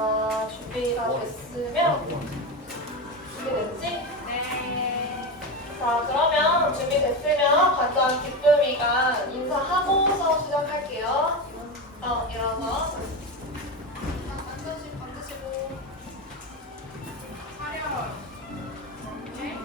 자, 준비가 됐으면 준비됐지? 네. 자, 그러면 준비됐으면 관장 기쁨이가 인사하고서 시작할게요. 일어서. 앉으시고. 차렷. 네.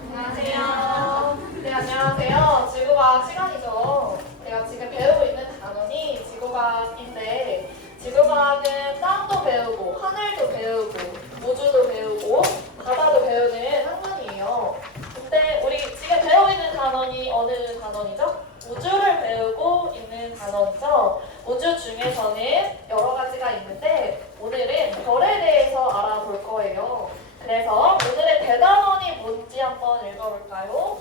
안녕하세요. 네, 안녕하세요. 지구과학 시간이죠. 제가 지금 배우고 있는 단원이 지구과학인데, 지구과학은 땅도 배우고, 하늘도 배우고, 우주도 배우고, 바다도 배우는 학문이에요. 근데 우리 지금 배우고 있는 단원이 어느 단원이죠? 우주를 배우고 있는 단원이죠. 우주 중에서는 여러 가지가 있는데, 오늘은 별에 대해서 알아볼 거예요. 그래서 오늘의 대단원이 뭔지 한번 읽어볼까요?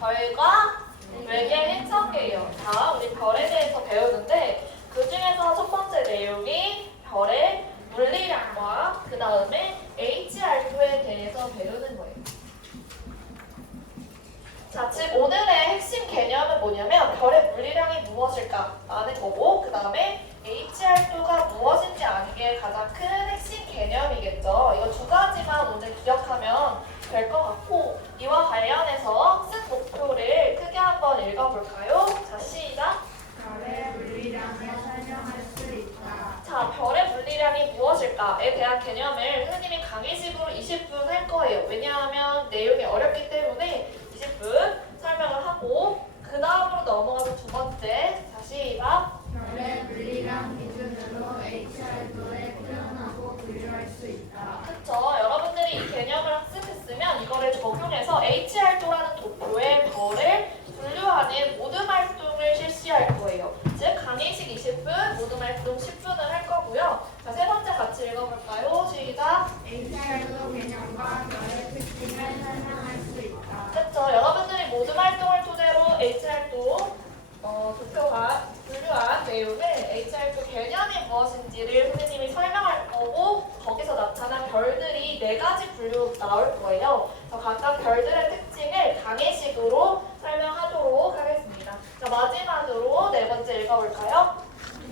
별과 외계 행성이에요. 자, 우리 별에 대해서 배우는데 그 중에서 첫 번째 내용이 별의 물리량과 그 다음에 HR도에 대해서 배우는 거예요. 자, 즉 오늘의 핵심 개념은 뭐냐면 별의 물리량이 무엇일까 라는 거고 그 다음에 HR도가 무엇인지 아는 게 가장 큰 핵심 개념이겠죠. 이거 두 가지만 오늘 기억하면 될 것 같고 이와 관련해서 학습 목표를 크게 한번 읽어볼까요? 자, 시작! 별의 물리량을 설명할 수 있다. 자, 별의 물리량이 무엇일까에 대한 개념을 선생님이 강의식으로 20분 할 거예요. 왜냐하면 내용이 어렵기 때문에 20분 설명을 하고 그 다음으로 넘어가서 두 번째, 자, 시작! 별의 물리량 기준으로 HR도에 표현하고 분류할 수 있다. 그쵸. 여러분들이 이 개념을 학습했으면 이거를 적용해서 HR도라는 도표에 별을 분류하는 모든 활동을 실시할 거예요. 즉 강의식 20분, 모든 활동 10분을 할 거고요. 자, 세 번째 같이 읽어볼까요? 시작! HR도 개념과 별의 특징을 설명할 수 있다. 그쵸. 여러분들이 모든 활동을 토대로 HR도 도표가 분류한 내용을 HR도 개념이 무엇인지를 선생님이 설명할 거고 거기서 나타난 별들이 4가지 분류 나올 거예요. 각각 별들의 특징을 강의식으로 설명하도록 하겠습니다. 자, 마지막으로 네 번째 읽어볼까요?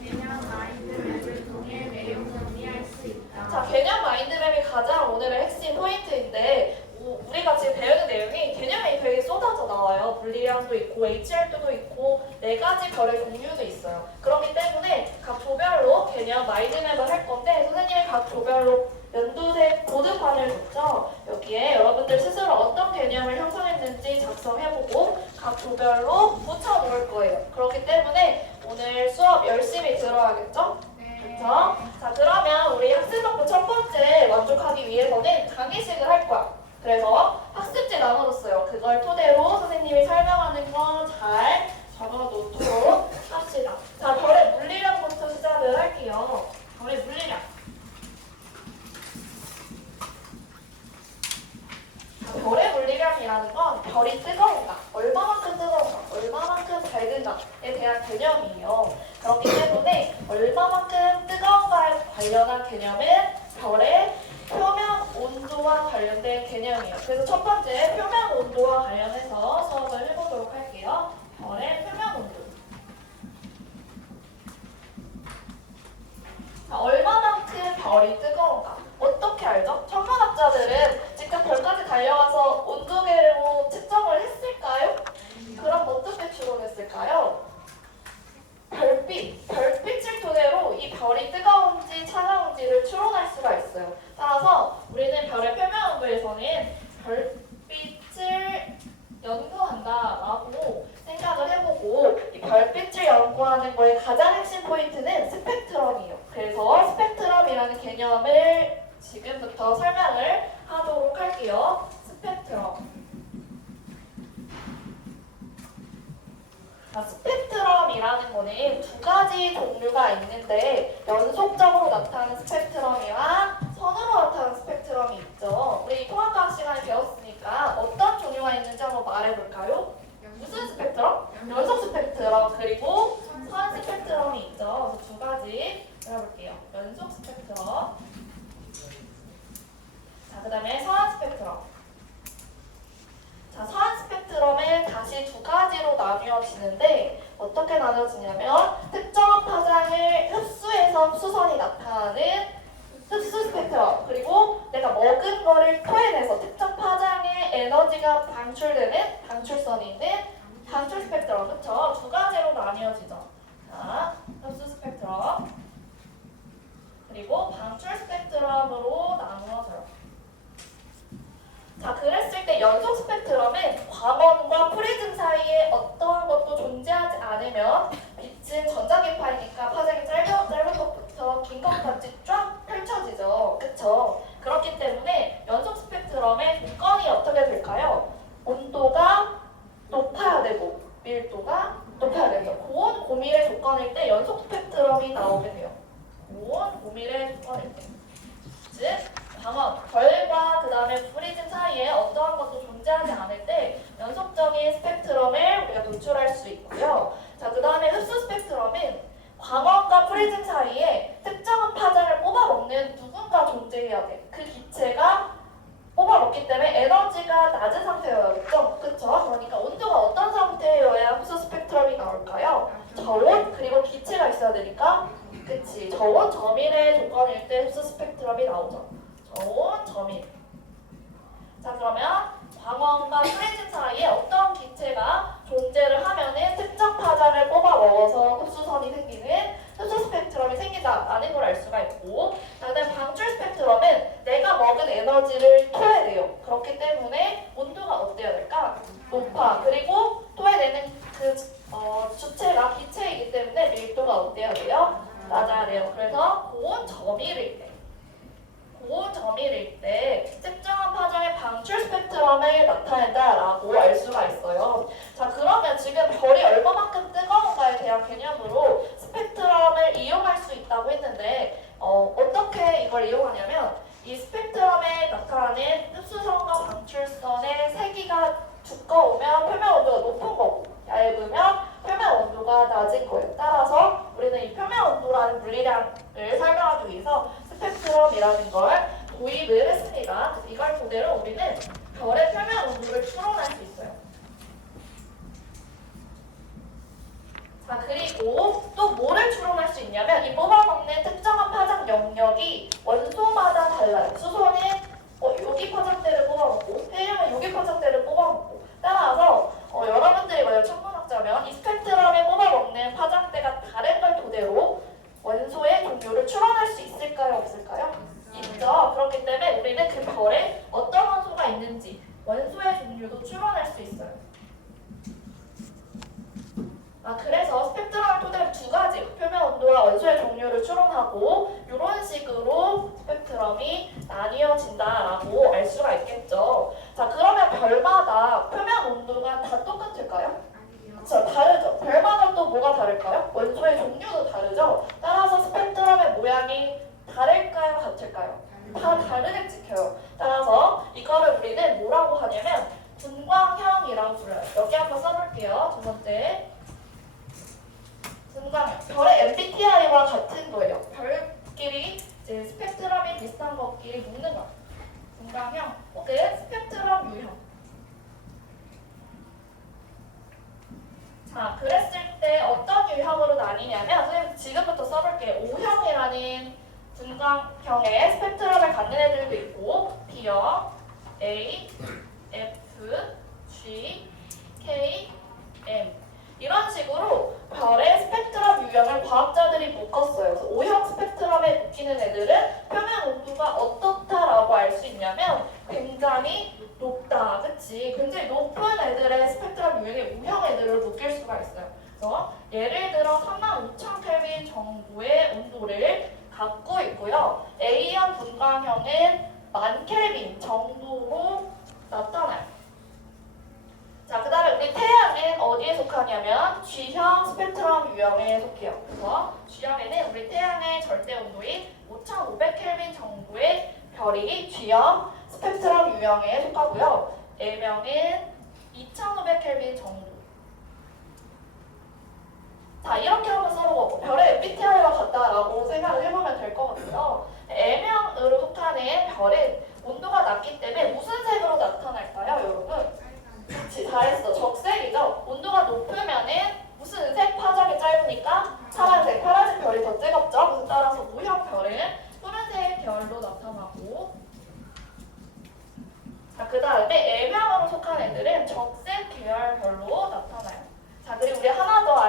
개념 마인드맵을 통해 내용 정리할 수 있다. 자, 개념 마인드맵이 가장 오늘의 핵심 포인트인데 우리가 지금 배우는 내용이 개념이 되게 쏟아져 나와요. 물리량도 있고 HR도도 있고 4가지 별의 종류도 있어요. 그렇기 때문에 각 조별로 개념 마인드맵을 할 건데 선생님이 각 조별로 연두색 보드판을 줬죠. 여기에 여러분들 스스로 어떤 개념을 형성했는지 작성해보고 각 조별로 붙여놓을 거예요. 그렇기 때문에 오늘 수업 열심히 들어야겠죠? 그렇죠? 자, 그러면 우리 학습목표 첫 번째 만족하기 위해서는 강의식을 할 거야. 그래서 학습지 나눠줬어요. 그걸 토대로 선생님이 설명하는 거 잘 적어놓도록 합시다. 자, 별의 물리량부터 시작을 할게요. 별의 물리량. 자, 별의 물리량이라는 건 별이 뜨거운가, 얼마만큼 뜨거운가, 얼마만큼 밝은가에 대한 개념이에요. 그렇기 때문에 얼마만큼 뜨거운가에 관련한 개념은 별의 표면 온도와 관련된 개념이에요. 그래서 첫 번째 표면 온도와 관련해서 수업을 해보도록 할게요. 별의 표면 온도. 자, 얼마만큼 별이 뜨거운가? 어떻게 알죠? 천문학자들은 직접 별까지 달려가서 온도계로 측정을 했을까요? 그럼 어떻게 추론했을까요? 별빛을 토대로 이 별이 뜨거운지 차가운지를 추론할 수가 있어요. 따라서 우리는 별의 표면 온도에서는 별빛을 연구한다라고 생각을 해보고 이 별빛을 연구하는 거의 가장 핵심 포인트는 스펙트럼이에요. 그래서 스펙트럼이라는 개념을 지금부터 설명을 하도록 할게요. 스펙트럼. 스펙트럼이라는 거는 2가지 종류가 있는데 연속적으로 나타나는 스펙트럼이랑 선으로 나타나는 스펙트럼이 있죠. 우리 통합과학 시간에 배웠으니까 어떤 종류가 있는지 한번 말해볼까요? 무슨 스펙트럼? 연속 스펙트럼 그리고 선 스펙트럼이 있죠. 그래서 2가지 배워볼게요. 연속 스펙트럼. 자, 그 다음에 선 스펙트럼. 자, 선 스펙트럼은 다시 2가지로 나뉘어지는데 어떻게 나눠지냐면 특정 파장을 흡수해서 수선이 나타나는 흡수 스펙트럼, 그리고 내가 먹은 거를 토해내서 특정 파장의 에너지가 방출되는 방출선이 있는 방출 스펙트럼. 그쵸? 두 가지로 나뉘어지죠. 자, 흡수 스펙트럼 그리고 방출 스펙트럼으로 나누어져요. 자, 그랬을 때 연속 스펙트럼은 광원과 프리즘 사이에 어떠한 것도 존재하지 않으면 빛은 전자기파이니까 파장이 짧은 것부터 긴 것까지 쫙 펼쳐지죠. 그쵸? 그렇기 때문에 연속 스펙트럼의 조건이 어떻게 될까요? 온도가 높아야 되고 밀도가 높아야 되죠. 고온, 고밀의 조건일 때 연속 스펙트럼이 나오게 돼요. 고온, 고밀의 조건일 때. 즉, 광원, 별과 그 다음에 프리즘 사이에 어떠한 것도 존재하지 않을 때 연속적인 스펙트럼을 우리가 도출할 수 있고요. 자, 그 다음에 흡수 스펙트럼은 광원과 프리즘 사이에 특정한 파장을 뽑아먹는 누군가 존재해야 돼. 그 기체가 뽑아먹기 때문에 에너지가 낮은 상태여야겠죠? 그쵸? 그러니까 온도가 어떤 상태여야 흡수 스펙트럼이 나올까요? 저온, 그리고 기체가 있어야 되니까 그치, 저온, 저밀의 조건일 때 흡수 스펙트럼이 나오죠. 저온, 저밀. 자, 그러면 광원과 프리즘 사이에 어떤 기체가 존재를 하면은 특정 파장을 뽑아 먹어서 흡수선이 생기는 흡수 스펙트럼이 생긴다라는 걸 알 수가 있고, 그다음에 방출 스펙트럼은 내가 먹은 에너지를 토해내요. 그렇기 때문에 온도가 어때야 될까? 높아. 그리고 토해내는 그 주체가 기체이기 때문에 밀도가 어때야 돼요? 낮아야 돼요. 그래서 고온 저밀일 때. 고온 저밀일 때 특정한 파장의 방출 스펙트럼을 나타낸다라고 알 수가 있어요. 자, 그러면 지금 별이 얼마만큼 뜨거운가에 대한 개념으로 스펙트럼을 이용할 수 있다고 했는데 어떻게 이걸 이용하냐면 이 스펙트럼에 나타나는 흡수선과 방출선의 세기가 두꺼우면 표면 온도가 높은 거고 얇으면 표면 온도가 낮은 거예요. 따라서 우리는 이 표면 온도라는 물리량을 설명하기 위해서 스펙트럼이라는 걸 도입을 했습니다. 이걸 그대로 우리는 별의 표면 온도를 추론할 수 있어요. 자, 그리고 또 뭐를 추론할 수 있냐면 이 뽑아먹는 특정한 파장 영역이 원소마다 달라요. 수소는 여기 파장대를 뽑아먹고 헬륨은 여기 파장대를 뽑아먹고 따라서 여러분들이 만약 천문학자면 이 스펙트럼에 뽑아먹는 파장대가 다른 걸 토대로 원소의 종류를 추론할 수 있을까요? 없을까요? 있죠. 그렇기 때문에 우리는 그 별에 어떤 원소가 있는지 원소의 종류도 추론할 수 있어요. 그래서 스펙트럼을 토대로 두 가지 표면 온도와 원소의 종류를 추론하고 이런 식으로 스펙트럼이 나뉘어진다라고 알 수가 있겠죠. 자, 그러면 별마다 표면 온도가 다 똑같을까요? 그렇죠. 다르죠. 별마다 또 뭐가 다를까요? 원소의 종류도 다르죠. 따라서 스펙트럼의 모양이 다를까요? 같을까요? 다 다르게 찍혀요. 따라서 이거를 우리는 뭐라고 하냐면 분광형이라고 불러요. 여기 한번 써볼게요. 두 번째. 분광형. 별의 MBTI와 같은 거예요. 별끼리 이제 스펙트럼이 비슷한 것끼리 묶는 거. 분광형 혹은 스펙트럼 유형. 자, 그랬을 때 어떤 유형으로 나뉘냐면 선생님 지금부터 써볼게요. O형이라는 분광형의 스펙트럼을 갖는 애들도 있고 B형, A, F, G, K, M 이런 식으로 별의 스펙트럼 유형을 과학자들이 묶었어요. 그래서 O형 스펙트럼에 묶이는 애들은 표면 온도가 어떻다라고 알 수 있냐면 굉장히 높다, 그치? 굉장히 높은 애들의 스펙트럼 유형의 O형 애들을 묶일 수가 있어요. 그래서 예를 들어 35,000켈빈 정도의 온도를 갖고 있고요. A형 분광형은 10,000켈빈 정도로 나타나요. 자, 그 다음에 우리 태양은 어디에 속하냐면 G형 스펙트럼 유형에 속해요. 그래서 G형에는 우리 태양의 절대 온도인 5,500켈빈 정도의 별이 G형 스펙트럼 유형에 속하고요. M형은 2,500켈빈 정도. 자, 이렇게 한번 써보고 별의 MBTI와 같다라고 생각을 해보면 될 것 같고요. M형으로 속하는 별은 온도가 낮기 때문에 무슨 색으로 나타날까요, 여러분? 그치, 잘했어. 적색이죠. 온도가 높으면은 무슨 색? 파장이 짧으니까 파란색. 파란색 별이 더 뜨겁죠. 그래서 따라서 O형 별은 푸른색 별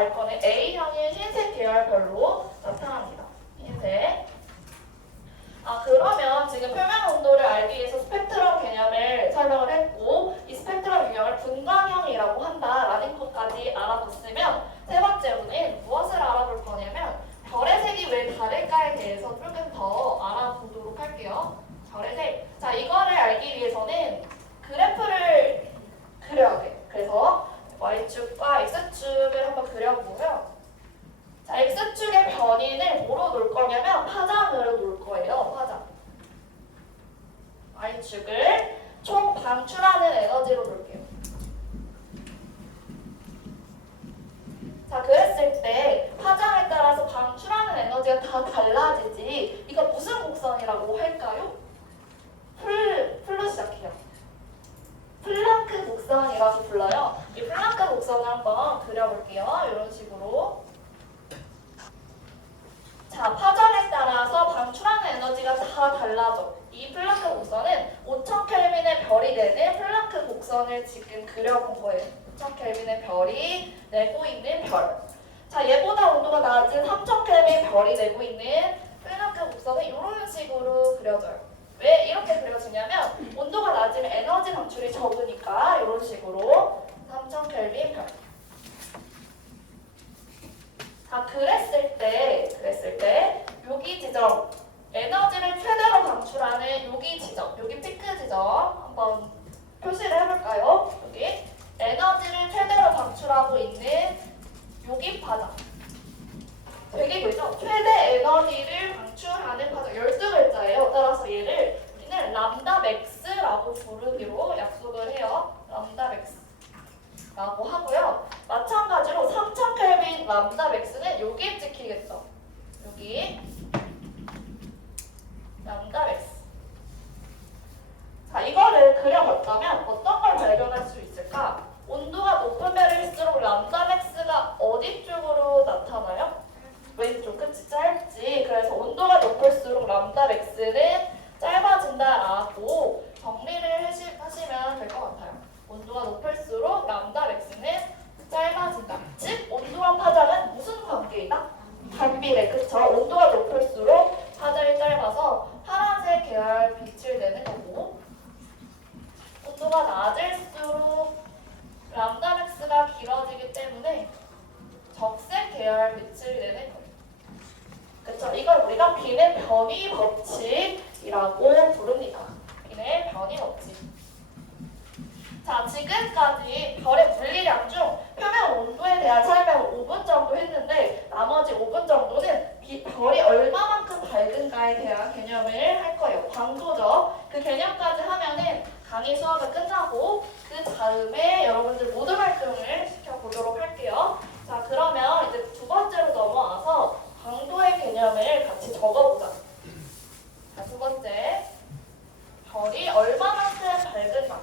알 거는 A형인 흰색 계열별로 나타납니다. 흰색. 그러면 지금 표면 온도를 알기 위해서 스펙트럼 개념을 설명을 했고 이 스펙트럼 유형을 분광형이라고 한다라는 것까지 알아뒀으면 세 번째로는 무엇을 알아볼 거냐면 별의 색이 왜 다를까에 대해서 조금 더 알아보도록 할게요. 별의 색. 자, 이거를 알기 위해서는 그래프를 그려야 돼. 그래서 Y축과 X축을 한번 그려보고요. 자, X축의 변인을 뭐로 놓을 거냐면 파장으로 놓을 거예요. 파장. Y축을 총 방출하는 에너지로 놓을게요. 자, 그랬을 때 파장에 따라서 방출하는 에너지가 다 달라지지. 이거 무슨 곡선이라고 할까요? 풀로 시작해요. 플랑크 곡선이라고 불러요. 이 플랑크 곡선을 한번 그려볼게요. 이런 식으로. 자, 파장에 따라서 방출하는 에너지가 다 달라져. 이 플랑크 곡선은 5000켈빈의 별이 되는 플랑크 곡선을 지금 그려본 거예요. 5000켈빈의 별이 내고 있는 별. 자, 얘보다 온도가 낮은 3000켈빈 별이 내고 있는 플랑크 곡선은 이런 식으로 그려져요. 왜 이렇게 그려지냐면 온도가 낮으면 에너지 방출이 적으니까 이런 식으로 3000켈빈 별. 자, 그랬을 때 여기 지점 에너지를 최대로 방출하는 여기 지점, 여기 피크 지점 한번 표시를 해볼까요? 여기 에너지를 최대로 방출하고 있는 여기 파장. 되게 그죠? 최대 에너지를 방출하는 파장 12글자예요. 따라서 얘를 우리는 람다 맥스라고 부르기로 약속을 해요. 람다 맥스. 라고 하고요. 마찬가지로 3000켈빈 람다 맥스는 여기에 찍히겠죠. 여기 람다 맥스. 자, 이거를 그려봤다면 어떤 걸 발견할 수 있을까? 온도가 높은 별일수록 람다 맥스가 어디 쪽으로 나타나요? 왼쪽, 그치? 짧지. 그래서 온도가 높을수록 람다 맥스는 짧아진다라고 정리를 하시면 될 것 같아요. 온도가 높을수록 람다 맥스는 짧아진다. 즉 온도와 파장은 무슨 관계이다? 반비례. 그쵸? 온도가 높을수록 파장이 짧아서 파란색 계열 빛을 내는 거고 온도가 낮을수록 람다 맥스가 길어지기 때문에 적색 계열 빛을 내는 거예요. 그쵸? 이걸 우리가 빈의 변이 법칙이라고 부릅니다. 빈의 변이 법칙. 자, 지금까지 별의 물리량 중 표면 온도에 대한 설명을 5분 정도 했는데 나머지 5분 정도는 별이 얼마만큼 밝은가에 대한 개념을 할 거예요. 광도죠. 그 개념까지 하면은 강의 수업은 끝나고 그 다음에 여러분들 모드 활동을 시켜보도록 할게요. 자, 그러면 이제 두 번째로 넘어와서 광도의 개념을 같이 적어보자. 자, 두 번째. 별이 얼마만큼 밝은가?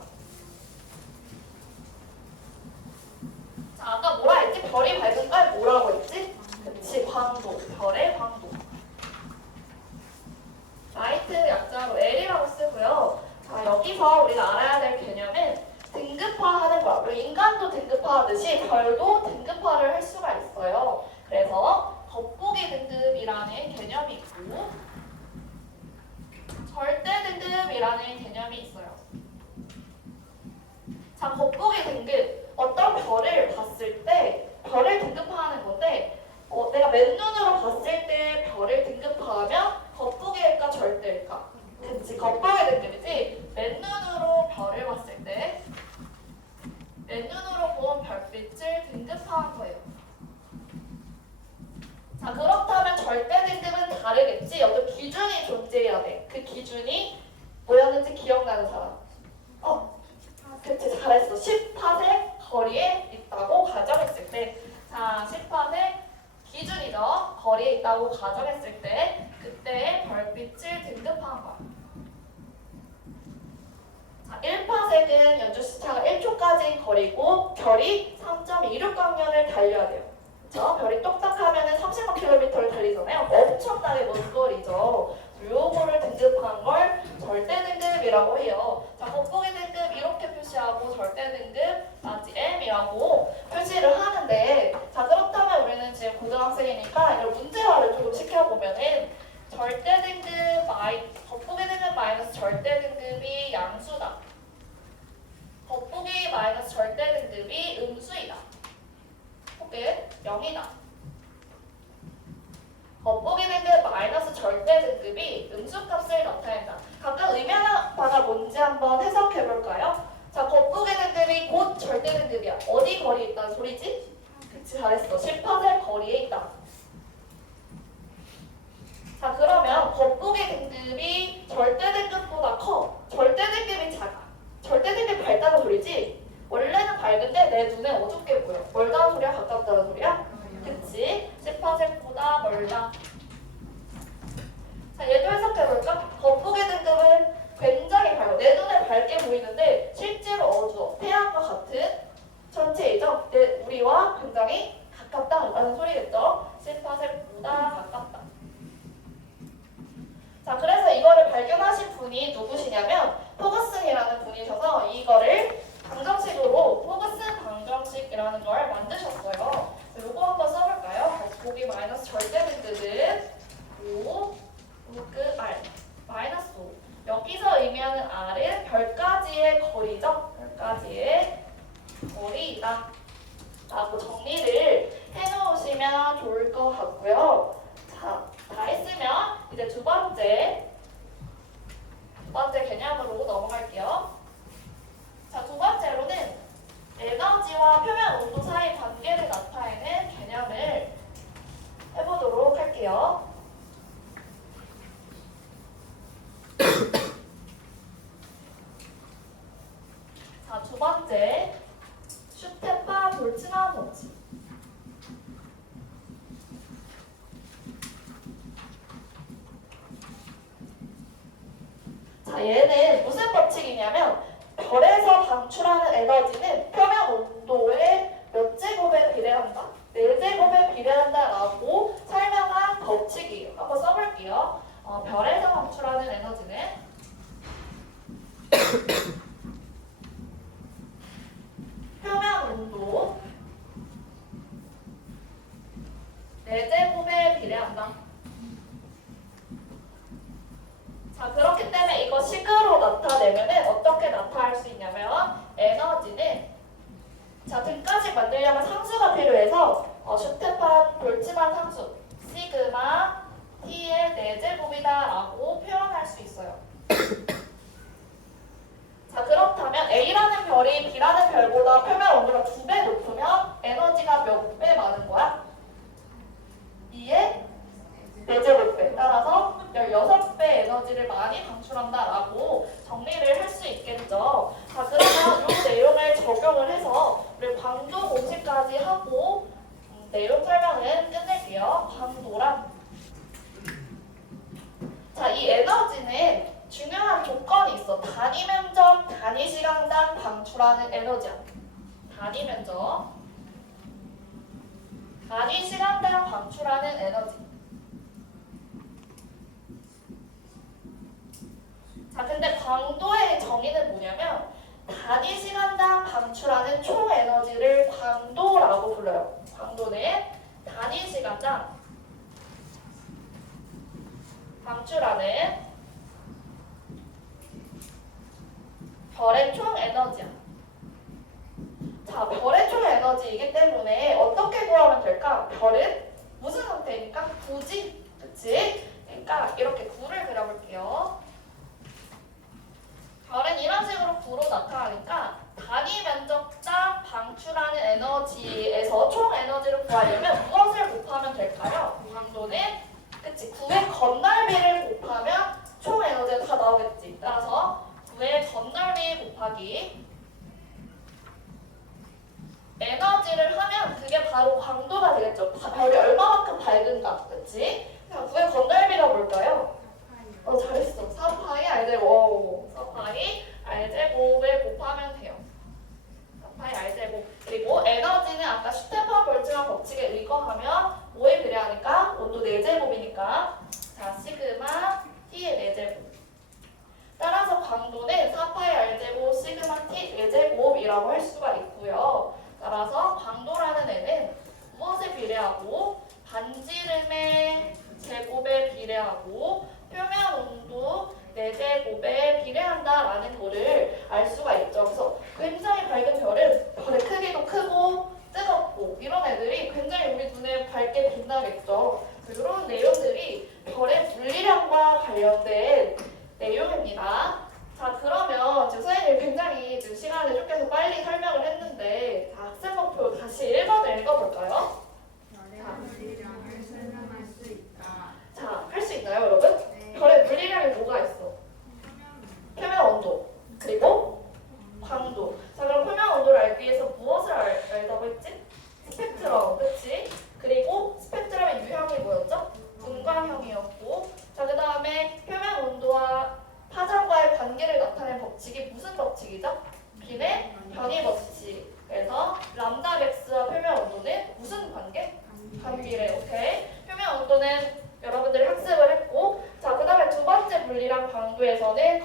자, 아까 뭐라 했지? 별이 밝은 걸 뭐라고 했지? 그치, 광도. 별의 광도. 라이트 약자로 L이라고 쓰고요. 자, 여기서 우리가 알아야 될 개념은 등급화하는 거야. 우리 인간도 등급화하듯이 별도 등급화를 할 수가 있어요. 그래서 겉보기 등급이라는 개념이 있고 절대 등급이라는 개념이 있어요. 자, 겉보기 등급. 어떤 별을 봤을 때 별을 등급화하는 건데 내가 맨눈으로 봤을 때 별을 등급화하면 겉보기일까 절대일까? 그치, 겉보기 등급이지. 맨눈으로 별을 봤을 때 맨눈으로 본 별빛을 등급화한 거예요. 자, 그렇다면 절대 등급은 다르겠지. 어떤 기준이 존재해야 돼. 그 기준이 뭐였는지 기억나는 사람? 그치, 잘했어. 10파세 거리에 있다고 가정했을 때, 자, 10파세 기준이죠. 거리에 있다고 가정했을 때 그때 별빛을 등급한 거야. 자, 1파sek은 연주시차가 1초까지인 거리고 별이 3.26광년을 달려야 돼요. 그쵸? 별이 똑딱하면 30만 km를 달리잖아요. 엄청나게 먼 거리죠. 요거를 등급한 걸 절대 등급이라고 해요. 자, 겉보기 등급 이렇게 표시하고 절대 등급 나지 M이라고 표시를 하는데, 자, 그렇다면 잘했어. 10% 거리에 있다. 자, 그러면 거북이 등급이 절대 등급보다 커. 절대 등급이 작아. 절대 등급이 밝다는 소리지? 원래는 밝은데 내 눈에 어둡게 보여. 멀다는 소리야? 가깝다는 소리야? 그치? 10%보다 멀다. 자, 얘도 해석해볼까? 거북이 등급은 굉장히 밝아. 내 눈에 밝게 보이는데 실제로 어두워. 태양과 같은 천체이죠? 우리와 굉장히 가깝다라는 소리겠죠? 10%보다 가깝다. 자, 그래서 이거를 발견하신 분이 누구시냐면 포그슨이라는 분이셔서 이거를 방정식으로 포그슨 방정식이라는 걸 만드셨어요. 요거 한번 써볼까요? 다시 보기 마이너스 절대 등급은 5 로그 R 마이너스 5. 여기서 의미하는 R은 별까지의 거리죠. 별까지의 거리이다 라고 정리를 해놓으시면 좋을 것 같고요. 자, 다 했으면 이제 두 번째 개념으로 넘어갈게요. 자, 두 번째로는 에너지와 표면 온도 사이 관계를 나타내는 개념을 해보도록 할게요. 자, 두 번째 슈테파 볼츠만 법칙. 자, 얘는 무슨 법칙이냐면 별에서 방출하는 에너지는 표면 온도의 몇 제곱에 비례한다? 4제곱에 비례한다라고 설명한 법칙이에요. 한번 써볼게요. 별에서 방출하는 에너지는 표면 온도 4제곱에 비례한다. 자, 그렇기 때문에 이거 식으로 나타내면은 어떻게 나타날 수 있냐면 에너지는 자, 등까지 만들려면 상수가 필요해서 슈테판 볼츠만 상수 시그마 T의 4제곱이다 라고 표현할 수 있어요. 자, 그렇다면 A라는 별이 B라는 별보다 표면 온도가 2배 높으면 에너지가 몇 배 많은 거야? 2의 4제곱배. 따라서 16배 에너지를 많이 방출한다라고 정리를 할 수 있겠죠. 자, 그러면 이 내용을 적용을 해서 우리 광도 공식까지 하고 내용 설명은 끝낼게요. 광도란 자, 이 에너지는 중요한 조건이 있어. 단위 면적, 단위 시간당 방출하는 에너지야. 단위 면적, 단위 시간당 방출하는 에너지. 자, 근데 광도의 정의는 뭐냐면 단위 시간당 방출하는 총 에너지를 광도라고 불러요. 광도는 단위 시간당 방출하는 별의 총 에너지야. 자, 별의 총 에너지이기 때문에 어떻게 구하면 될까? 별은 무슨 상태니까? 구지, 그치? 그러니까 이렇게 구를 그려볼게요. 별은 이런 식으로 구로 나타나니까 단위 면적당 방출하는 에너지에서 총 에너지를 구하려면 무엇을 곱하면 될까요? 광도는 그치, 9의 건널비를 곱하면 총 에너지가 다 나오겠지. 따라서 9의 건널비 곱하기 에너지를 하면 그게 바로 광도가 되겠죠. 별이 얼마만큼 밝은가, 그치? 9의 건널비가 뭘까요? 잘했어. 4파이 R제곱. 4파이 R제곱에 곱하면 돼요. 4파이 R제곱. 그리고 에너지는 아까 슈테판 볼츠만 법칙에 의거하면 5에 비례하니까 온도 4제곱이니까 자, 시그마 T의 4제곱. 따라서 광도는 4파이 R제곱 시그마 T 4제곱이라고 할 수가 있고요. 따라서 광도라는 애는 무엇에 비례하고 반지름의 제곱에 비례하고 표면 온도 4제곱에 비례한다라는 거를 알 수가 있죠. 그래서 굉장히 밝은 별은 별의 크기도 크고 뜨겁고 이런 애들이 굉장히 우리 눈에 밝게 빛나겠죠. 이런 내용들이 별의 물리량과 관련된 내용입니다. 자, 그러면 지금 선생님이 굉장히 지금 시간을 쫓겨서 빨리 설명을 했는데 자, 학생 목표 다시 1번을 읽어볼까요?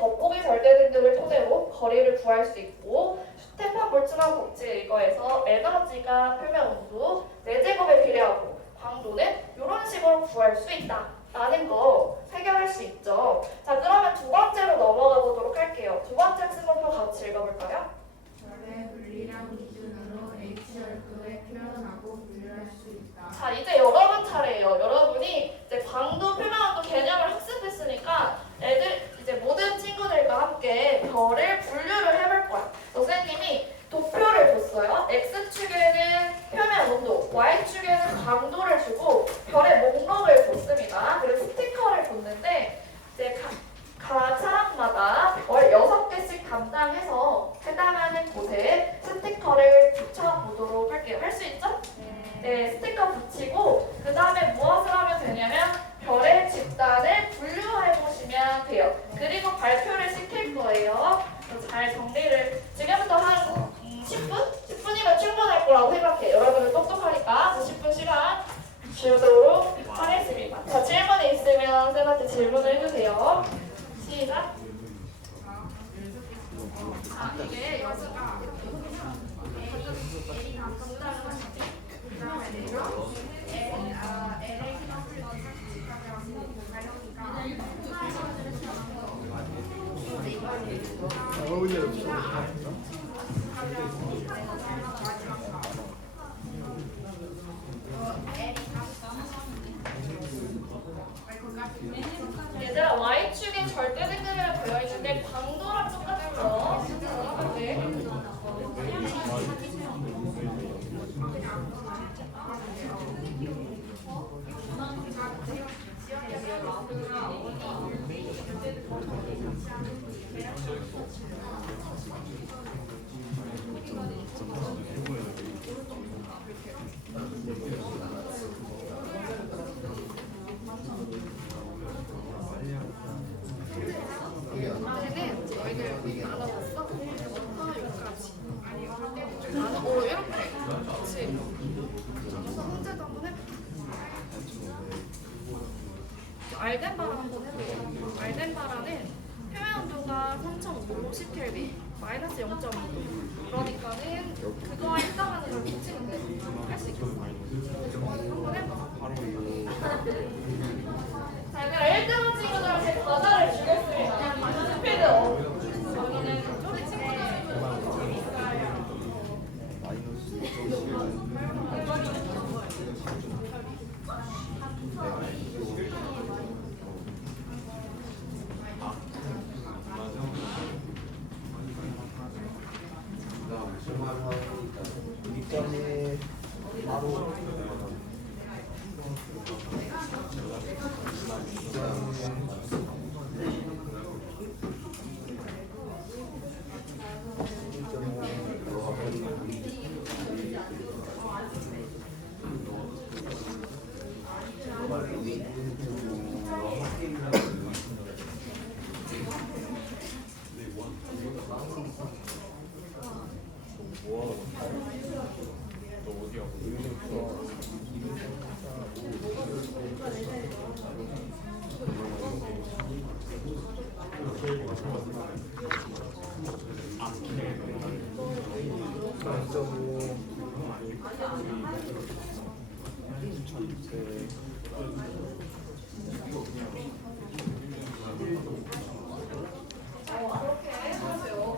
겉보기 절대등 등을 토대로 거리를 구할 수 있고 스테판 볼츠만 법칙에 의거해서 에너지가 표면 온도 4제곱에 비례하고 광도는 이런 식으로 구할 수 있다 라는 거 해결할 수 있죠. 자, 그러면 두 번째로 넘어가 보도록 할게요. 두 번째 승부표 같이 읽어볼까요? 별의 분리량 기준으로 H절도에 표현하고 분류할 수 있다. 자, 이제 여러분 차례예요. 여러분이 이제 광도, 표면온도 개념을 학습했으니까 애들 이제 모든 친구들과 함께 별을 분류를 해볼 거야. 선생님이 도표를 줬어요. X축에는 표면 온도, Y축에는 광도를 주고 별의 목록을 줬습니다. 그리고 스티커를 줬는데 이제 각 사람마다 별 6개씩 담당해서 해당하는 곳에 스티커를 붙여보도록 할게요. 할 수 있죠? 네, 스티커 붙이고 그 다음에 무엇을 하면 되냐면 별의 집단을 분류해보시면 돼요. 그리고 발표를 시킬 거예요. 잘 정리를 지금부터 한 10분? 10분이면 충분할 거라고 생각해. 여러분은 똑똑하니까 10분 시간 주도록 하겠습니다. 자, 질문이 있으면 쌤한테 질문을 해주세요. 시작. 이게 여수가 L이 감정자는 그 다음에 내가 L의 기본 플러스 G값이라고 가려니까 얘들아, Y축에 절대등급이라고 되어 있는데 광도랑 똑같죠? 네. 알덴바라 한번 해볼게요. 알덴바라는 표면 온도가 3,510켈빈, 마이너스 0.2도. 그러니까는 그거와 일정하는 걸 붙이면 돼. 할 수 있겠어. 한번 해봐. 자, 그럼 1등한 친구들한테 과자를 주겠습니다. 스피드 여기는 쪼리 친구들. 그렇게 하세요.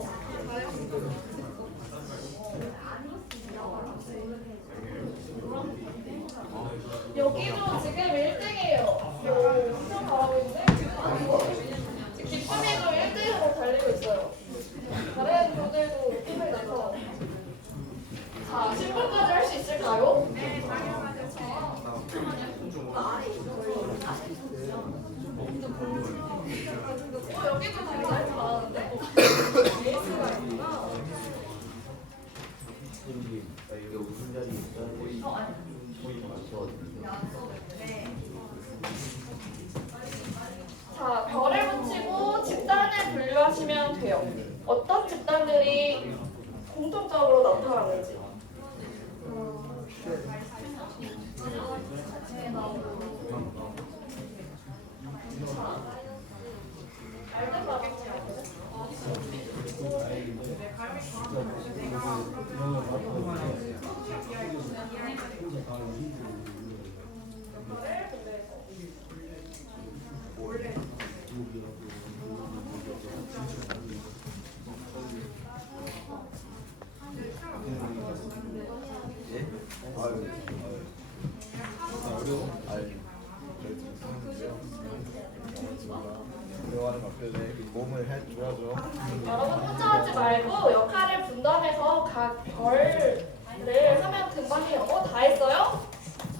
여기도 지금 1등이에요. 엄청 잘하고 있는데? 기쁨이도 1등으로 달리고 있어요. 다른 분들도 힘을 내서. 자, 10분까지 할 수 있을까요? 네, 당연하죠. 여기도 되게 잘 잘하는데? 에이스가 있구나. 이게 무슨 자리 있어? 아니. 자, 별을 붙이고 집단을 분류하시면 돼요. 어떤 집단들이 공통적으로 나타나는지. 자, 알든 바겠지 않아요? 몸을 해줘야죠. 여러분 혼자 하지 말고 역할을 분담해서 각 별을 하면 금방이에요. 다 했어요?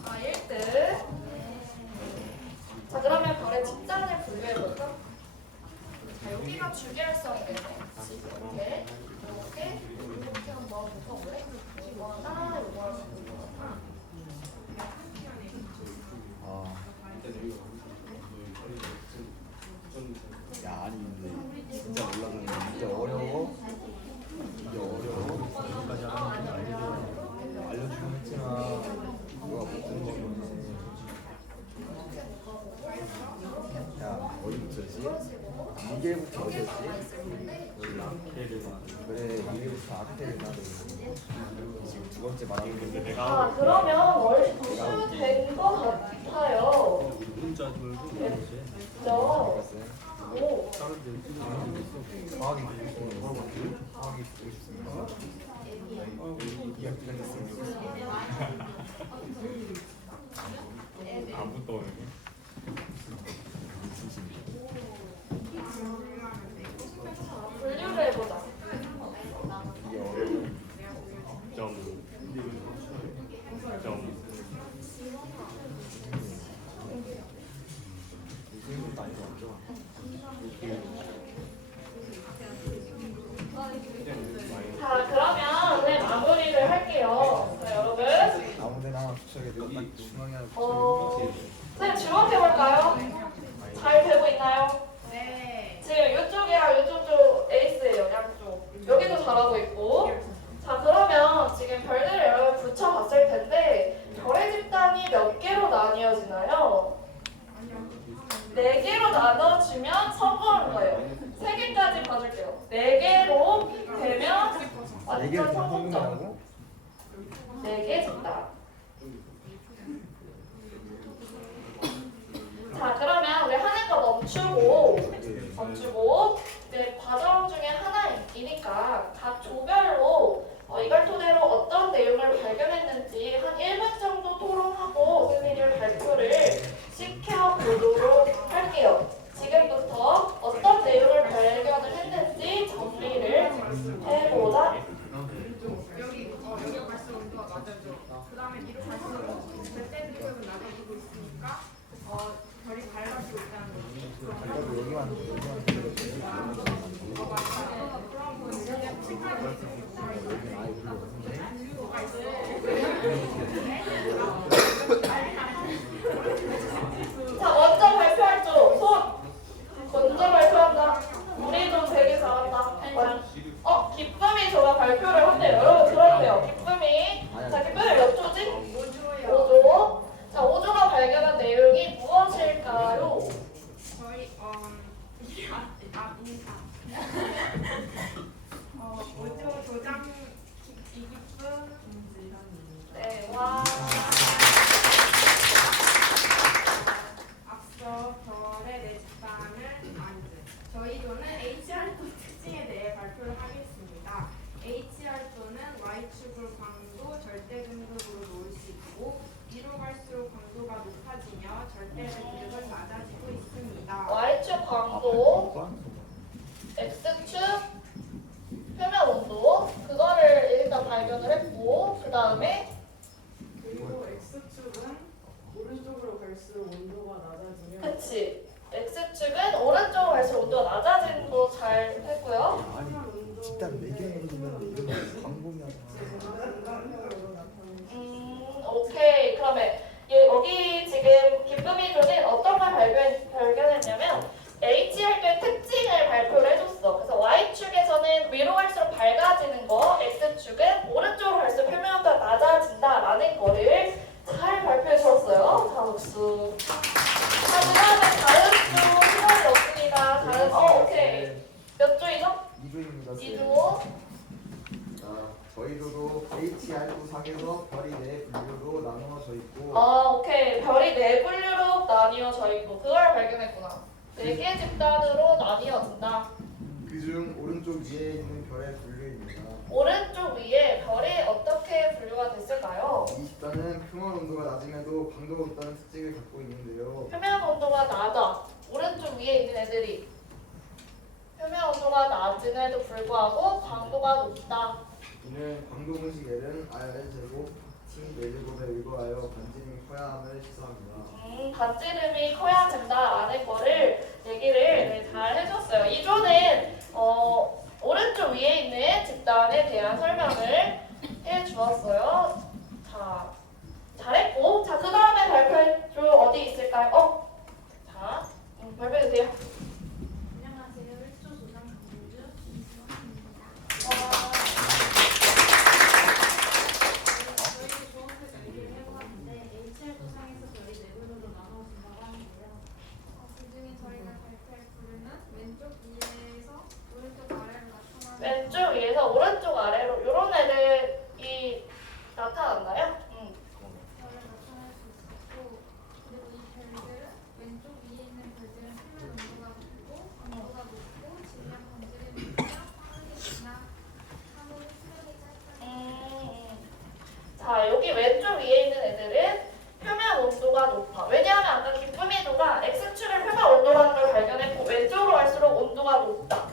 자, 1등. 자, 그러면 별의 집단을 분류해볼까? 자, 여기가 주기활성이겠네. 이렇게 한번 붙여볼래? 이거나 이거나 이거나. 야 아니 근데 진짜 몰라서 진짜 어려워. 이게 어려워. 여기까지 하는 건 알려주긴 했지만 너가 못 듣는 거는. 야 어디부터지? 이게부터 어디였지? 그래 이게부터 아케를 나도 지금 두 번째 말하는 건데 내가 그러면 얼추 된 것 같아요. 문자 돌고 이제 그죠? 오. 다른 데 과학이 보고 싶으면 과학이 보고 싶습니다. 이야기 끝냈으면 좋겠습니다. 아무도 없네. 분류를 해보자. 이게 어려워. 점. 이게 많이 나오죠. 자, 그러면 오늘 마무리를 할게요. 자, 여러분. 아무데나 추천해 딱 중앙에 하나 선생님 주목해볼까요? 잘 되고 있나요? 네. 지금 이쪽이랑 이쪽 쪽 에이스예요, 양쪽. 여기도 잘하고 있고. 자, 그러면 지금 별들을 여러분 붙여봤을 텐데 별의 집단이 몇 개로 나뉘어지나요? 4개로 나눠주면 성공한 거예요. 3개까지 봐줄게요. 4개로 되면 네 개를 완전 다 성공점. 성공하고 4개 집단. 자, 그러면 우리 하는 거 멈추고 이제 과정 중에 하나이니까 각 조별로 이걸 토대로 어떤 내용을 발견했는지 한 1분 정도 토론하고 승리를 발표를 시켜보도록 할게요. 지금부터 어떤 내용을 발견을 했는지 정리를 해보자. 여기 갈수록 온도가 낮아져. 그 다음에 뒤로 갈수록 절대 등급은 낮아지고 있으니까 별이 밝아지고 있다는 거지. 그래도 여기만 그럼 그 이제 책까지 여기 아예 필요 없는데 뭐가 있어? 자, 먼저 발표할 쪽 손. 먼저 발표한다. 우리도 되게 잘한다. 기쁨이 저가 발표를 한대요. 여러분 들어주세요. 기쁨이. 자, 기쁨이 몇 조지? 5조예요. 5조. 자, 5조가 발견한 내용이 무엇일까요? 저희 인사. 5조 조장 이기쁨. 네, 와. 앞서 별의 네 집단을 저희도는 HR도 특징에 대해 발표를 하겠습니다. HR도는 Y축을 광도 절대 등급으로 놓을 수 있고 위로 갈수록 광도가 높아지며 절대 등급은 낮아지고 있습니다. Y축 광도, X축 표면 온도 그거를 일단 발견을 했고 그 다음에 그리고 X축은 오른쪽으로 갈수록 온도가 낮아지며 그치 X축은 오른쪽으로 갈수록 온도가 낮아지는 거 잘 했고요. 아니 집단 4개로 두면 이거는 광범위하다. 오케이. 그러면 여기 지금 기쁨이 조는 어떤 걸 발견했냐면 HR도의 특징을 발표를 해줬어. 그래서 Y축에서는 위로 갈수록 밝아지는 거, X축은 오른쪽으로 갈수록 표면 온도가 낮아진다라는 거를 잘 발표해 주었어요. 자, 박수. 자, 그 다음에 다음 주 시간이 없으니까 다음, 오케이. 몇 조이죠? 2조입니다. 2조. 자, 저희도 HR도 상에서 별이 4분류로 나누어져 있고 오케이. 별이 4분류로 나뉘어져 있고 그걸 발견했구나. 4개 집단으로 나뉘어진다. 그중 오른쪽 위에 있는 별의 분류입니다. 오른쪽 위에 별이 어떻게 분류가 됐을까요? 이 집단은 표면 온도가 낮음에도 광도가 높다는 특징을 갖고 있는데요. 표면 온도가 낮아. 오른쪽 위에 있는 애들이 낮음에도 불구하고 광도가 높다. 이는 광도 공식 L은 R제곱 T 4제곱에 의거하여 반지름이 커야 함을 시사합니다. 반지름이 커야 된다라는 거를 얘기를 잘 해줬어요. 이조는 오른쪽 위에 있는 집단에 대한 설명을 해주었어요. 자, 잘했고, 자, 그 다음에 발표할 줄 어디 있을까요? 자, 발표해주세요. 안녕하세요. 1조 조장 강민주 김수환입니다. 저희 조원색 얘기를 해보았는데 HR 도상에서 별이 네 분으로 나눠진다고 하는데요. 그중에 저희가 발표할 부류는 왼쪽 위에서 오른쪽 아래로 나타나는 왼쪽 위에서 오른쪽 아래로 이런 애들이 나타났나요? 별을 나타낼 수 있었고, 그리고 이 별들은 왼쪽 위에 있는 별들은 표면 온도가 높고 광도가 높고 질량 반지름이니까 빠르게 지나 하늘이 수명이 짧다. 자, 여기 왼쪽 위에 있는 애들은 표면 온도가 높아. 왜냐하면 아까 기쁨이도가 X축의 표면 온도라는 걸 발견했고 왼쪽으로 갈수록 온도가 높다.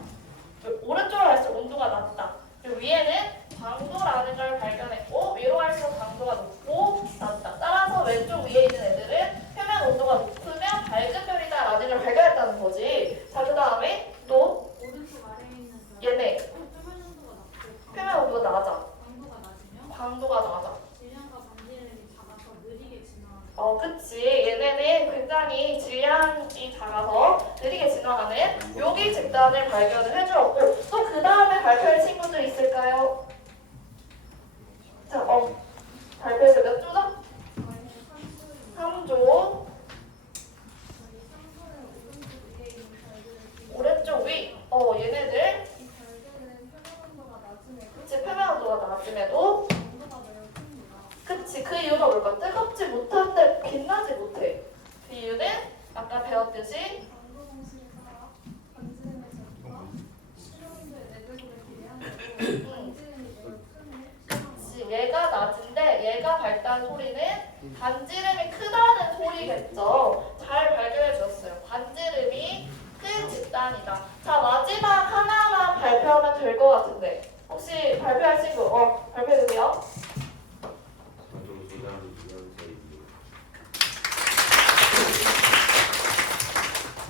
오른쪽으로 갈수록 온도가 낮다. 그리고 위에는 광도라는 걸 발견했고 위로 갈수록 광도가 높고 낮다. 따라서 왼쪽 위에 있는 애들은 표면 온도가 높으면 밝은 별이다라는 걸 발견했다는 거지. 자, 그 다음에 또 오른쪽 아래에 있는 얘네 표면 온도가 낮고 표면 온도가 낮아. 광도가 낮으면 광도가 낮아. 질량과 반지름이 작아서 느리게 지나가는 그치. 얘네는 굉장히 질량이 작아서 느리게 지나가는 여기 집단을 발견을 해주었고, 또 그 다음에 발표할 친구들 있을까요? 자, 발표해서 몇 조죠? 저희는 산소입니다. 3조. 저희 산소는 오른쪽 위에 있는 별들을 오른쪽 위. 얘네들. 이 별들은 표면 온도가 낮음에도 그치. 표면 온도가 낮음에도. 온도가 매우 큽니다. 그치. 그 이유가 뭘까? 뜨겁지 못한데 빛나지 못해. 그 이유는 아까 배웠듯이 광도 공식을 따라 반지름의 제곱과 실험인도의 내제곱에 비례하므로 반지름이 매우 큰 그치. 얘가 낮은데 얘가 밝다는 소리는 반지름이 크다는 소리겠죠. 잘 발견해 주셨어요. 반지름이 큰 집단이다. 자, 마지막 하나만 발표하면 될 것 같은데 혹시 발표할 친구 발표해주세요. 저도 조장이 이연세입니다.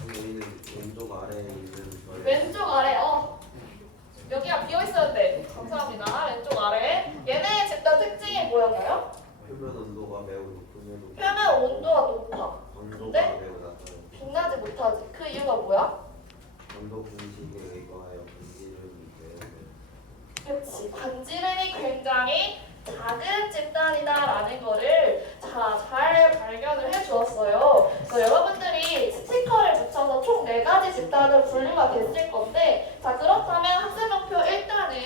여기는 왼쪽 아래에 있는 저희 왼쪽 아래 여기가 비어있었는데 감사합니다. 왼쪽 아래 얘네 집단 특징이 뭐였나요? 표면 온도가 매우 높으면 표면 온도가 높아. 광도가 근데? 매우 낮아요. 빛나지 못하지. 그 이유가 뭐야? 광도 공식에 의거하여 반지름이 그치. 반지름이 굉장히 작은 집단이다라는 거를 잘 발견을 해주었어요. 그래서 여러분들이 스티커를 붙여서 총 4가지 집단으로 분류가 됐을 건데, 자, 그렇다면 학습목표 1단은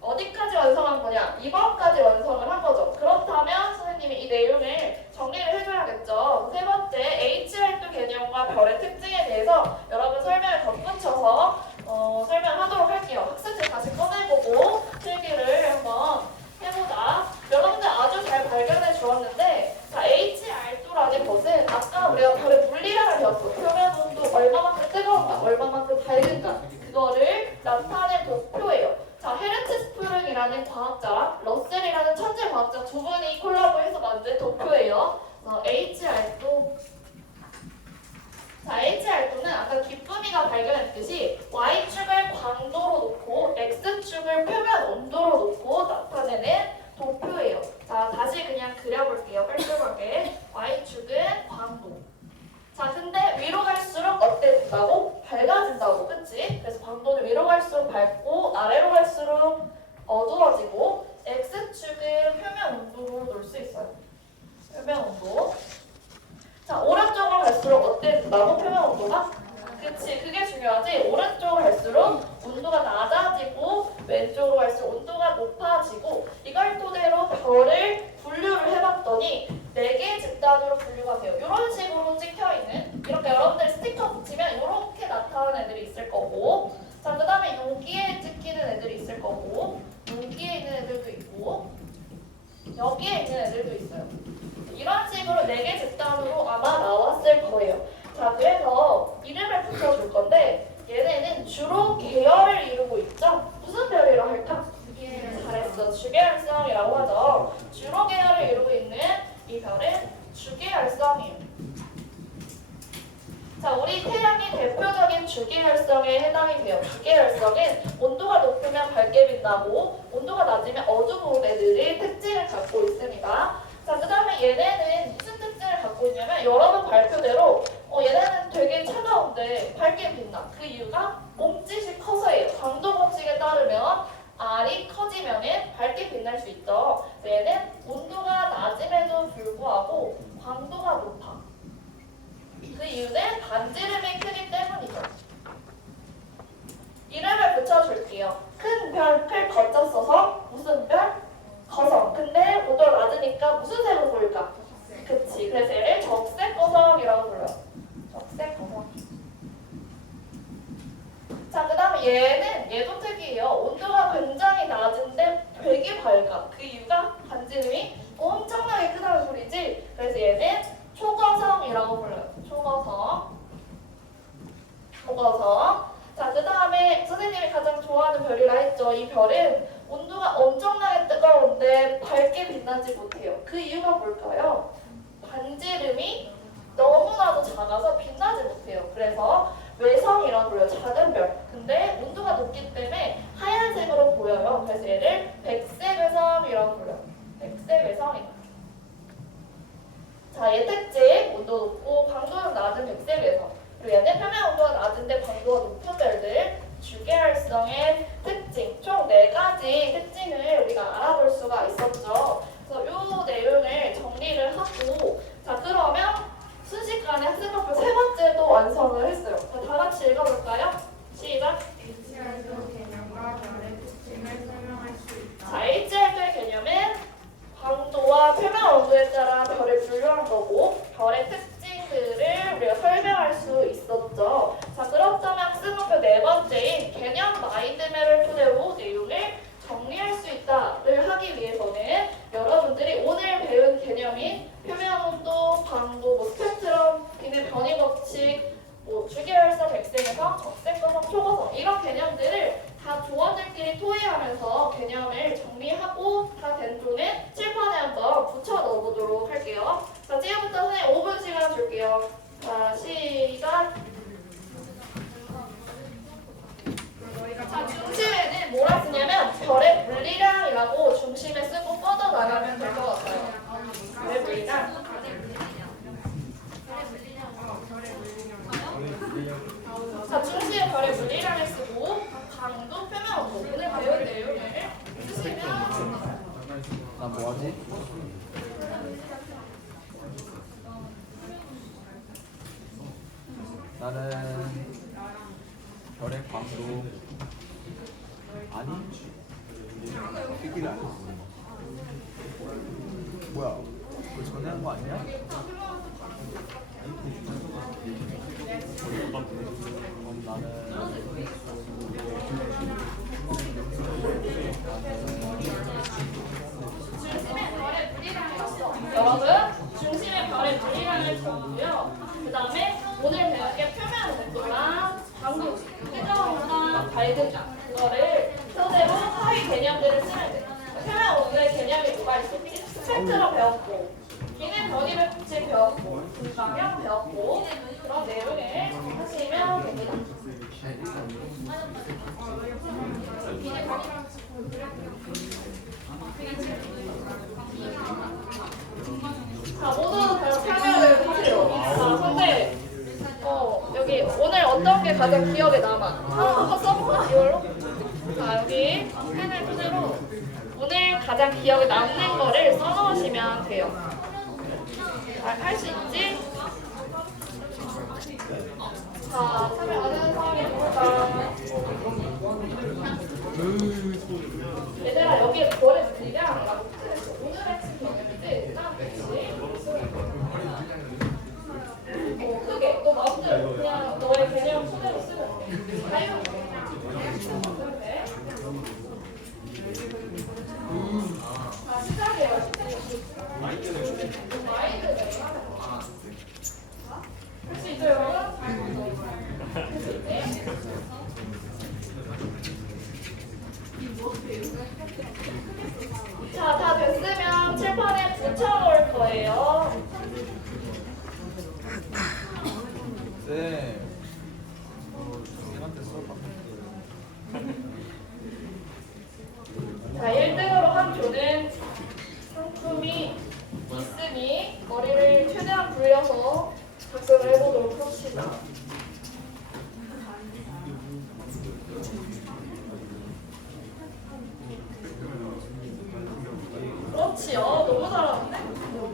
어디까지 완성한 거냐? 2번까지 완성을 한 거죠. 그렇다면 선생님이 이 내용을 정리를 해줘야겠죠. 세 번째, H활도 개념과 별의 특징에 대해서 여러분 설명을 덧붙여서 설명하도록 할게요. 학습지 다시 꺼내보고 필기를 한번 해보자. 여러분들 아주 잘 발견해 주었는데, 자, HR도라는 것은 아까 우리가 별의 물리량을 배웠어. 표면 온도 얼마만큼 뜨거운가, 얼마만큼 밝은가, 그거를 나타낸 도표예요. 자, 헤르츠스프릉이라는 과학자랑 러셀이라는 천재 과학자 두 분이 콜라보해서 만든 도표예요. HR도. 자, HR도는 아까 기쁨이가 발견했듯이 Y축을 광도로 놓고 X축을 표면 온도로 놓고 나타내는 도표예요. 자, 다시 그냥 그려볼게요. 깔끔하게. Y축은 광도. 자, 근데 위로 갈수록 어때진다고? 밝아진다고, 그치? 그래서 광도는 위로 갈수록 밝고 아래로 갈수록 어두워지고 X축은 표면 온도로 놓을 수 있어요. 표면 온도. 자, 오른쪽으로 갈수록 어때진다고? 표면 온도가? 그치, 그게 중요하지. 오른쪽으로 갈수록 온도가 낮아지고 왼쪽으로 갈수록 온도가 높아지고, 이걸 토대로 별을 분류를 해봤더니 4개의 집단으로 분류가 돼요. 이런 식으로 찍혀있는, 이렇게 여러분들 스티커 붙이면 이렇게 나타나는 애들이 있을 거고, 자, 그 다음에 여기에 찍히는 애들이 있을 거고, 여기에 있는 애들도 있고, 여기에 있는 애들도 있어요. 이런 식으로 4개 집단으로 아마 나왔을 거예요. 자, 그래서 이름을 붙여줄 건데 얘네는 주로 계열을 이루고 주계열성이라고 하죠. 주로 계열을 이루고 있는 이 별은 주계열성이에요. 자, 우리 태양이 대표적인 주계열성에 해당이 돼요. 주계열성은 온도가 높으면 밝게 빛나고 온도가 낮으면 어두운 애들이 특징을 갖고 있습니다. 자, 그 다음에 얘네는 무슨 특징을 갖고 있냐면 여러분 발표대로 얘네는 되게 차가운데 밝게 빛나. 그 이유가 몸짓이 커서예요. 강도 법칙에 따르면 R이 커지면은 밝게 빛날 수 있죠. 얘는 온도가 낮음에도 불구하고 광도가 높아. 그 이유는 반지름이 크기 때문이죠. 이름을 붙여줄게요. 큰 별, 클 거쳐 써서 무슨 별? 거성. 근데 온도가 낮으니까 무슨 색으로 보일까? 그치. 그래서 얘를 적색 거성이라고 불러요. 적색 거성. 자, 그 다음에 얘도 특이해요. 온도가 굉장히 낮은데 되게 밝아. 그 이유가 반지름이 엄청나게 크다는 소리지. 그래서 얘는 초거성이라고 불러요. 초거성. 자, 그 다음에 선생님이 가장 좋아하는 별이라 했죠. 이 별은 온도가 엄청나게 뜨거운데 밝게 빛나지 못해요. 그 이유가 뭘까요? 반지름이 너무나도 작아서 빛나지 못해요. 그래서 외성이라고 불러요. 작은 별. 근데 온도가 높기 때문에 하얀색으로 보여요. 그래서 얘를 백색외성이라고 불러요. 백색외성이다. 자, 얘 특징, 온도 높고 광도는 낮은 백색외성. 그리고 얘는 표면 온도가 낮은데 광도가 높은 별들, 주계열성의 특징, 총 4가지 특징을 우리가 알아볼 수가 있었죠. 그래서 이 내용을 정리를 하고, 자, 그러면 순식간에 학생발표 3번째도 완성을 했어요. 자, 다 같이 읽어볼까요? 시작! HR도 개념과 별의 특징을 설명할 수 있다. 자, HR도의 개념은 광도와 표면 온도에 따라 별을 분류한 거고 별의 특징들을 우리가 설명할 수 있었죠. 자, 그렇다면 학생목표 4번째인 개념 마인드맵을 토대로 내용을 정리할 수 있다를 하기 위해서는 여러분들이 오늘 배운 개념인 표면 온도, 광도, 스펙트럼, 빛의 변이 법칙, 주계열성, 백색외성, 적색거성, 초거성 이런 개념들을 다 조원들끼리 토의하면서 개념을 정리하고 다 된 돈은 칠판에 한번 붙여 넣어보도록 할게요. 자, 지금부터 선생님 5분 시간 줄게요. 자, 시작! 자, 중심에는 뭐라 쓰냐면 별의 물리량이라고 중심에 쓰고 뻗어나가면 될 것 같아요. 별의 물리량. 자, 중심에 별의 물리량을 쓰고 강도, 표면 온도 오늘 배운 내용을 쓰시면 나 뭐하지? 나는 별의 광도 아니 얘기를 안 했어. 뭐야? 그거 전에 한 거 아니야? 그럼 중심의 별의 물리량을 쳤어. 여러분, 중심의 별의 물리량을 쳤고요. 그 다음에 오늘 배운 게 표면 온도랑 광도, 뜨거움과 밝음자 그거를 토대로 하위 개념들을 쓰면 돼요. 표면 온도의 개념이 뭐가 있을지 스펙트럼 배웠고 기능 변이별 법칙 배웠고 분방형 배웠고 그런 내용을 하시면 됩니다. 자, 모두 별 참여를 하세요. 자, 근데 여기 오늘 어떤 게 가장 기억에 남아? 한번 써볼까? 이걸로? 자, 여기 펜을 토대로 오늘 가장 기억에 남는 거를 써놓으시면 돼요. 할 수 있지? 자, 참여하는 사람이 누굴까? 얘들아, 여기에 별의 물리량이라고 붙여있어. 오늘의 핵심 개념인데, 일단 크게, 너 마음대로 그냥 너의 개념 그대로 쓰면 돼. 자유롭게. 그럼 돼. 자, 시작해요. 마인드 할수 있죠, 여러분? 할수 있지? 자, 다 됐으면 칠판에 붙여놓을 거예요. 쌤. 쌤한테 써봐. 자, 1등으로 한 조는 상품이 있으니 머리를 최대한 굴려서 작성을 해보도록 합시다. 그렇지요. 너무 잘하는데?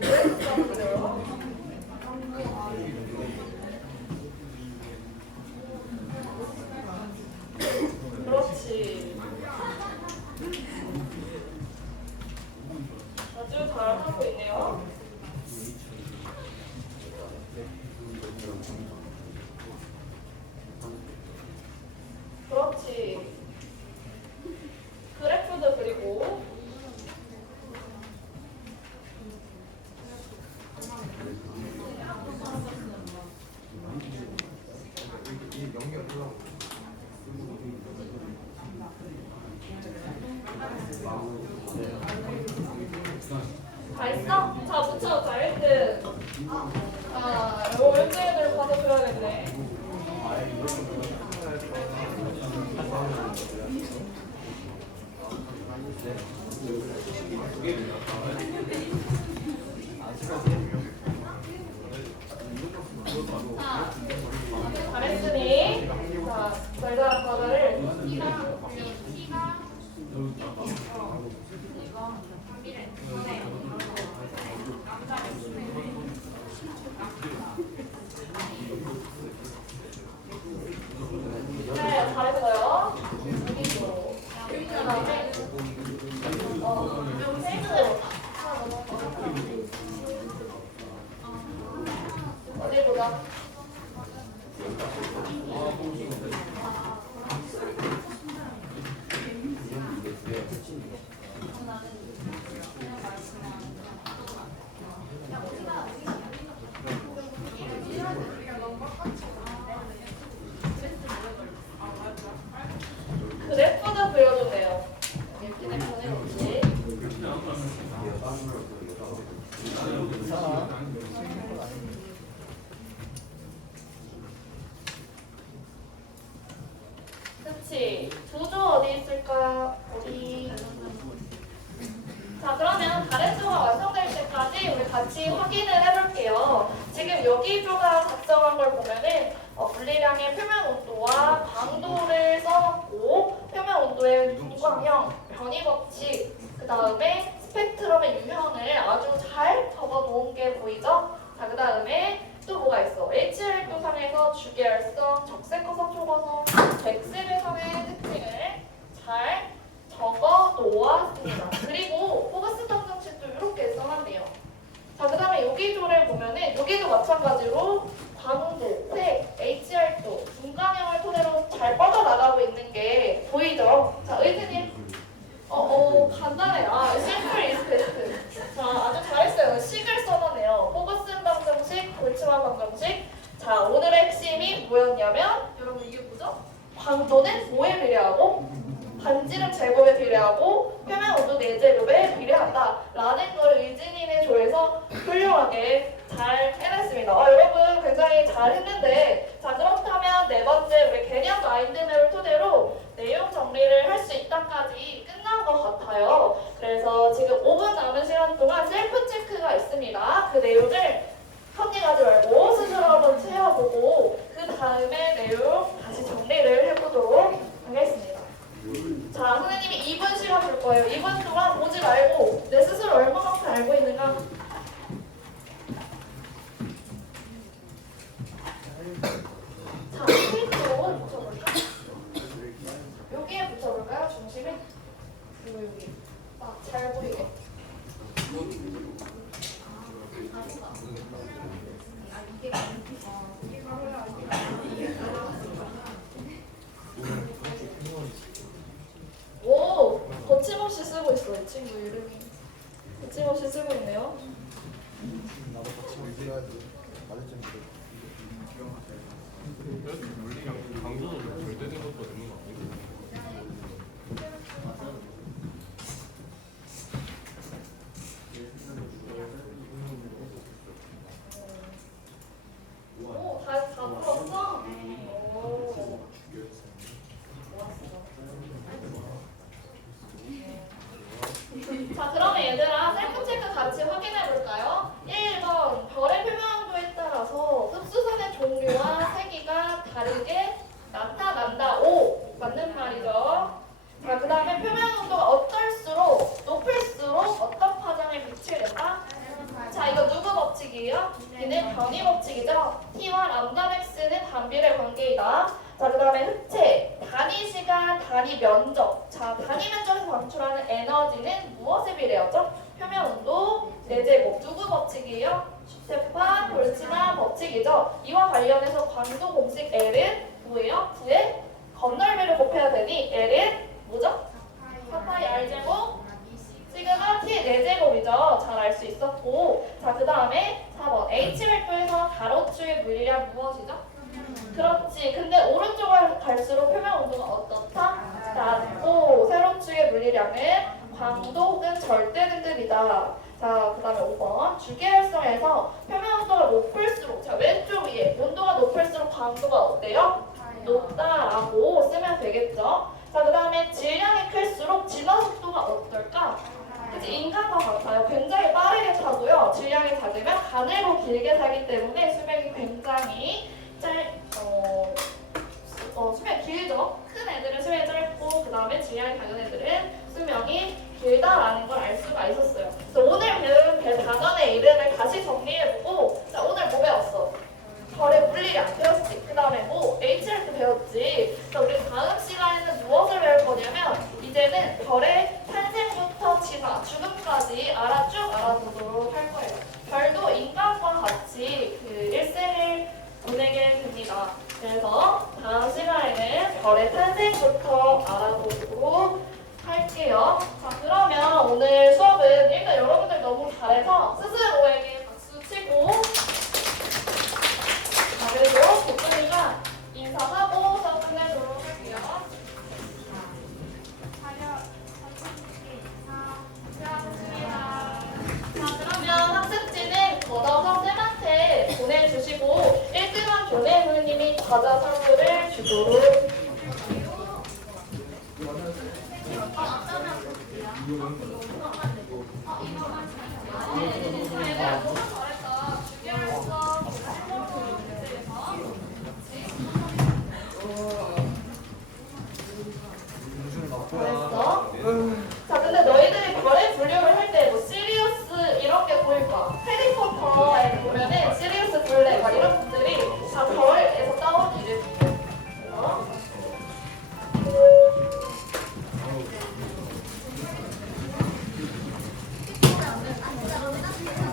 왜 그렇게 그래요? 그렇지. 아주 잘하고 있네요. 그렇지. 그래프도 그리고 다 했어? 자, 붙여. 자, 1등. 아, 이거 1등을 받아줘야겠네. 잘했으니, 자, 별다른 과자를 네, 잘했어요. 여기도. 그다음에 페이지로 어디 보자. 그래프도 그려줬네요. 예쁘게 보내놓지. 그치. 조조 어디 있을까? 어디? 자, 그러면 다른 조가 완성될 때까지 우리 같이 확인을 해볼게요. 지금 여기 조가 작성한 걸 보면은 물리량의 표면 온도와 광도를 써놨고 표면 온도의 분광형, 변이 법칙, 그 다음에 스펙트럼의 유형을 아주 잘 적어놓은 게 보이죠? 자, 그 다음에 또 뭐가 있어? HR도상에서 주계열성, 적색커성, 초거성, 백색외선의 특징을 잘 적어 놓았습니다. 그리고 포커스 방정식도 이렇게 써놨네요. 자, 그 다음에 여기 조를 보면은 여기도 마찬가지로 광도, 색, HR도, 분광형을 토대로 잘 뻗어나가고 있는 게 보이죠? 자, 의진님. 간단해. 아, 심플 is best. 자, 아주 잘했어요. 식을 써놨네요. 포커스 방정식, 골치만 방정식. 자, 오늘의 핵심이 뭐였냐면 여러분 이게 뭐죠? 광도는 뭐에 비례하고 반지름 제곱에 비례하고 표면 온도 내제곱에 비례한다라는 걸 의진이네 조에서 훌륭하게 잘 해냈습니다. 여러분 굉장히 잘 했는데 자, 그렇다면 네 번째 우리 개념 마인드맵을 토대로 내용 정리를 할 수 있다까지 끝난 것 같아요. 그래서 지금 5분 남은 시간 동안 셀프 체크가 있습니다. 그 내용을 컨닝하지 말고 스스로 한번 채워보고 그 다음에 내용 다시 정리를 해보도록 하겠습니다. 자, 선생님이 2분 시간 줄 거예요. 2분 동안 보지 말고 내 스스로 얼마만큼 알고 있는가. 자, 페이지로 붙여볼까? 여기에 붙여볼까요? 중심에? 여기. 아, 잘 보이게. 광도 공식 L은 뭐예요? 9의 건널비를 곱해야 되니 L은 뭐죠? 4파이 R제곱 시그마 T 4제곱이죠. 잘 알 수 있었고, 자 그 다음에 4번 H발표에서 가로축의 물리량 무엇이죠? 그렇지. 근데 오른쪽으로 갈수록 표면 온도가 어떻다? 낮고 세로축의 물리량은 광도 혹은 절대 등급이다. 자, 그 다음에 5번 주기활성에서 표면 온도가 높을수록, 자 왼쪽 위에 온도가 높을수록 광도가 어때요? 높다라고 쓰면 되겠죠. 자, 그 다음에 질량이 클수록 진화 속도가 어떨까? 그치, 인간과 같아요. 굉장히 빠르게 타고요. 질량이 작으면 가늘고 길게 살기 때문에 수명이 굉장히 수명이 길죠. 큰 애들은 수명이 짧고 그 다음에 질량이 작은 애들은 수명이 길다라는 걸 알 수가 있었어요. 그래서 오늘 배운 단원의 이름을 다시 정리해보고, 자 오늘 뭐 배웠어? 별의 물리량 배웠지. 그 다음에 뭐 HR도 배웠지. 자 우리 다음 시간에는 무엇을 배울 거냐면 이제는 별의 탄생부터 진화, 죽음까지 쭉 알아보도록 할 거예요. 별도 인간과 같이 그 일생을 보내게 됩니다. 그래서 다음 시간에는 별의 탄생부터 알아보도록 할게요. 자 그러면 오늘 수업은 일단 여러분들 너무 잘해서 스스로에게 박수 치고, 자 그리고 복근이가 인사하고 수업 끝내도록 할게요. 수고하셨습니다. 자 그러면 학습지는 걷어서 쌤한테 보내주시고 1등한 교내 선생님이 과자 선물을 주도록